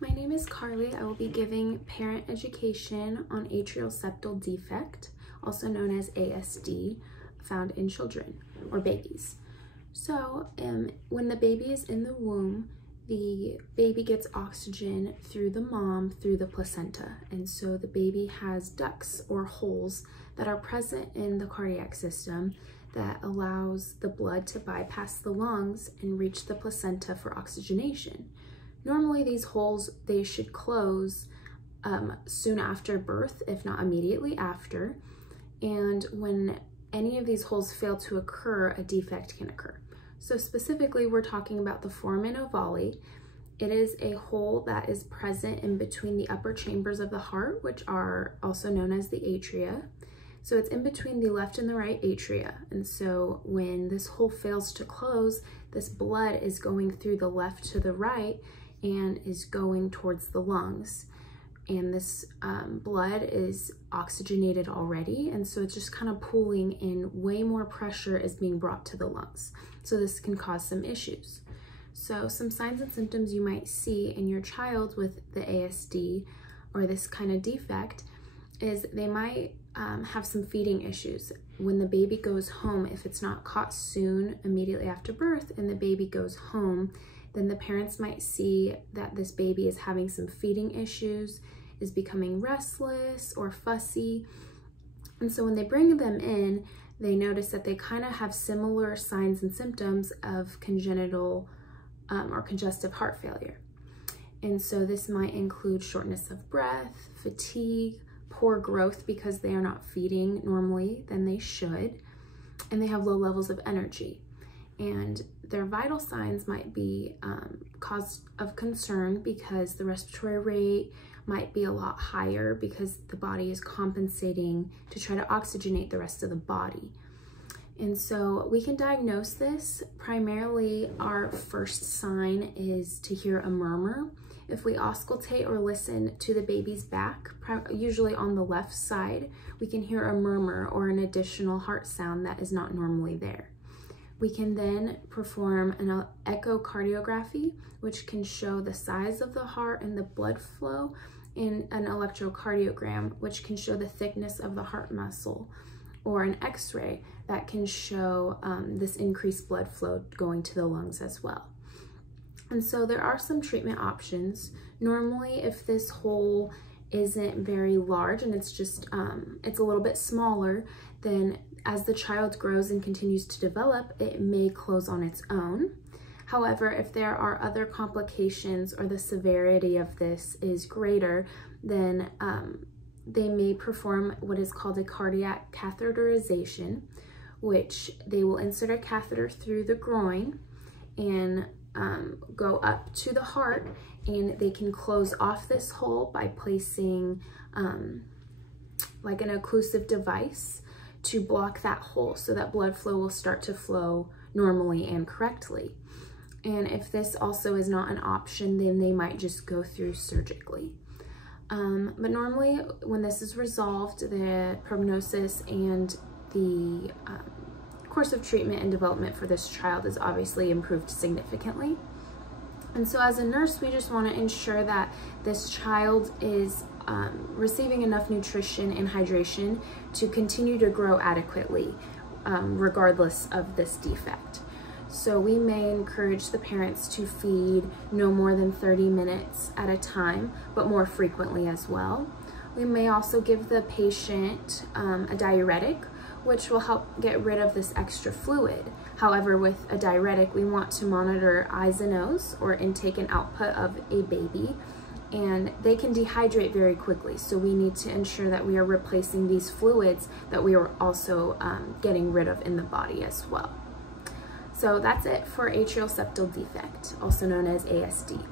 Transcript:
My name is Carly. I will be giving parent education on atrial septal defect, also known as ASD, found in children or babies. So when the baby is in the womb, the baby gets oxygen through the mom, through the placenta. And so the baby has ducts or holes that are present in the cardiac system that allows the blood to bypass the lungs and reach the placenta for oxygenation. Normally these holes, they should close soon after birth, if not immediately after. And when any of these holes fail to occur, a defect can occur. So specifically, we're talking about the foramen ovale. It is a hole that is present in between the upper chambers of the heart, which are also known as the atria. So it's in between the left and the right atria. And so when this hole fails to close, this blood is going through the left to the right and is going towards the lungs. And this blood is oxygenated already, and so it's just kind of pooling in. Way more pressure is being brought to the lungs. So this can cause some issues. So some signs and symptoms you might see in your child with the ASD or this kind of defect is they might have some feeding issues. When the baby goes home, if it's not caught soon, immediately after birth, and the baby goes home, then the parents might see that this baby is having some feeding issues, is becoming restless or fussy. And so when they bring them in, they notice that they kind of have similar signs and symptoms of congenital or congestive heart failure. And so this might include shortness of breath, fatigue, poor growth because they are not feeding normally than they should, and they have low levels of energy. And their vital signs might be cause of concern because the respiratory rate might be a lot higher because the body is compensating to try to oxygenate the rest of the body. And so we can diagnose this. Primarily, our first sign is to hear a murmur. If we auscultate or listen to the baby's back, usually on the left side, we can hear a murmur or an additional heart sound that is not normally there. We can then perform an echocardiography, which can show the size of the heart and the blood flow, and an electrocardiogram, which can show the thickness of the heart muscle, or an x-ray that can show this increased blood flow going to the lungs as well. And so there are some treatment options. Normally, if this hole isn't very large and it's just, it's a little bit smaller, then as the child grows and continues to develop, it may close on its own. However, if there are other complications or the severity of this is greater, then they may perform what is called a cardiac catheterization, which they will insert a catheter through the groin and go up to the heart, and they can close off this hole by placing like an occlusive device to block that hole so that blood flow will start to flow normally and correctly. And if this also is not an option, then they might just go through surgically. But normally when this is resolved, the prognosis and the course of treatment and development for this child is obviously improved significantly. And so as a nurse, we just want to ensure that this child is receiving enough nutrition and hydration to continue to grow adequately, regardless of this defect. So we may encourage the parents to feed no more than 30 minutes at a time, but more frequently as well. We may also give the patient a diuretic, which will help get rid of this extra fluid. However, with a diuretic, we want to monitor I's and O's, or intake and output of a baby, and they can dehydrate very quickly. So we need to ensure that we are replacing these fluids that we are also getting rid of in the body as well. So that's it for atrial septal defect, also known as ASD.